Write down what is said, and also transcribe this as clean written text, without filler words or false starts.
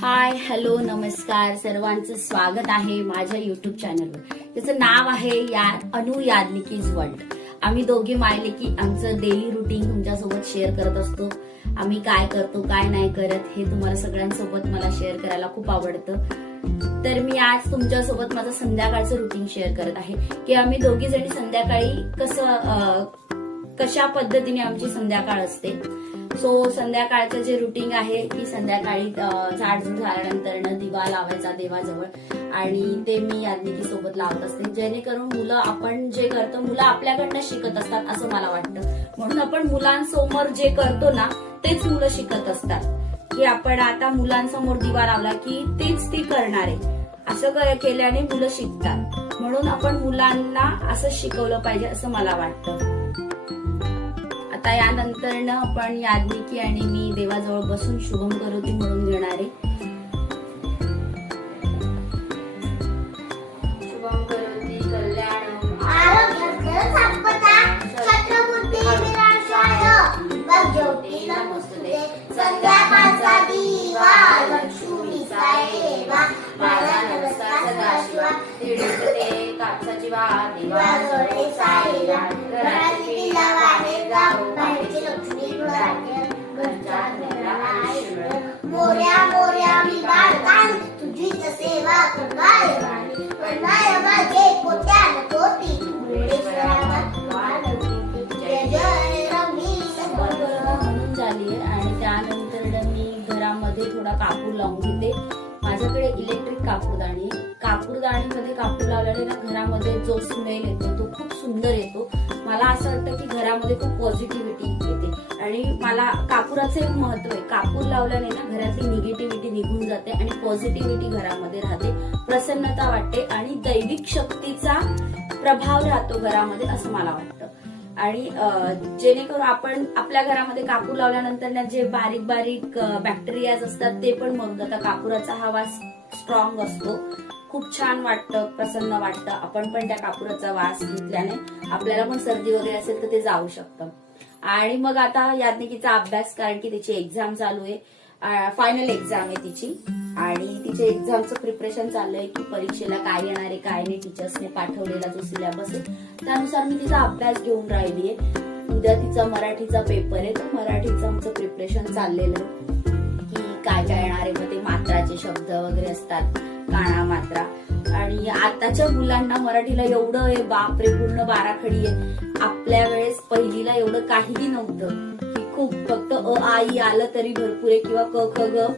Hi hello नमस्कार सर्वांचं स्वागत आहे माझ्या युट्यूब चॅनलवर. त्याचं नाव आहे अनु याज्ञिकीज वर्ल्ड. आम्ही दोघी मायले की आमचं डेली रुटीन तुमच्यासोबत शेअर करत असतो. आम्ही काय करतो काय नाही करत हे तुम्हाला सगळ्यांसोबत मला शेअर करायला खूप आवडतं. तर मी आज तुमच्यासोबत माझं संध्याकाळचं रुटीन शेअर करत आहे की आम्ही दोघी जणी संध्याकाळी कशा पद्धतीने आमची संध्याकाळ असते. सो संध्याकाळचं जे रुटीन आहे की संध्याकाळी झाडझूड झाल्यानंतर दिवा लावायचा देवाजवळ आणि ते मी याज्ञिकी सोबत लावत असते, जेणेकरून मुलं आपण जे करतो मुलं आपल्याकडनं शिकत असतात असं मला वाटतं. म्हणून आपण मुलांसमोर जे करतो ना तेच मुलं शिकत असतात की आपण आता मुलांसमोर दिवा लावला की तेच ती करणार आहे. असं केल्याने मुलं शिकतात. म्हणून आपण मुलांना असं शिकवलं पाहिजे असं मला वाटतं. आता यानंतर आपण याज्ञिकी आणि मी देवाजवळ बसून शुभम करोती म्हणून घेणार आहे. शुभम करोती कल्याणम आरोग्यं संपदा छत्रपती विनाशाय वज्रोटी नमस्ते. संध्याकाळचा दिवा लक्ष्मीचा देवा माझा नमस्कार सदाशिवा. तिळते कापसाची वात देवाजवळ साईला घरातली दिला बाहेर जाऊ बाहेरची लक्ष्मी घरच्या मोर्या मोर्या मी बाळगान तुझीच सेवा करणार माझे पोत्यान पोती म्हणून झाली. आणि त्यानंतर मी घरामध्ये थोडा कापूर लावून घेते. माझ्याकडे इलेक्ट्रिक कापूरदाणीमध्ये कापूर लावल्याने ना घरामध्ये जो स्मेल येतो तो खूप सुंदर येतो. मला असं वाटतं की घरामध्ये खूप पॉझिटिव्हिटी येते आणि मला कापुराचं एक महत्व आहे. कापूर लावल्याने ना घरातली निगेटिव्हिटी निघून जाते आणि पॉझिटिव्हिटी घरामध्ये राहते, प्रसन्नता वाटते आणि दैविक शक्तीचा प्रभाव राहतो घरामध्ये असं मला वाटतं. आणि जेणेकरून आपण आपल्या घरामध्ये कापूर लावल्यानंतर जे बारीक बारीक बॅक्टेरियाज असतात ते पण मरून जातात. कापुराचा हा वास स्ट्रॉंग असतो, खूप छान वाटतं, प्रसन्न वाटतं. आपण पण त्या कापुराचा वास घेतल्याने आपल्याला पण सर्दी वगैरे असेल तर ते जाऊ शकतं. आणि मग आता याज्ञिकीचा अभ्यास, कारण की तिची एक्झाम चालू आहे, फायनल एक्झाम आहे तिची आणि तिच्या एक्झामचं प्रिपरेशन चाललंय की परीक्षेला काय येणार आहे काय नाही. टीचर्सने पाठवलेला जो सिलेबस आहे त्यानुसार मी तिचा अभ्यास घेऊन राहिलीये. उद्या तिचा मराठीचा पेपर आहे, तर मराठीचं आमचं प्रिपरेशन चाललेलं की काय काय येणार आहे. मग ते मात्राचे शब्द वगैरे असतात, काना मात्रा. आणि आताच्या मुलांना मराठीला एवढं आहे बापरे, पूर्ण बाराखडी आहे. आपल्या वेळेस पहिलीला एवढं काहीही नव्हतं की खूप फक्त अ आ ई आलं तरी भरपूर आहे किंवा क ख ग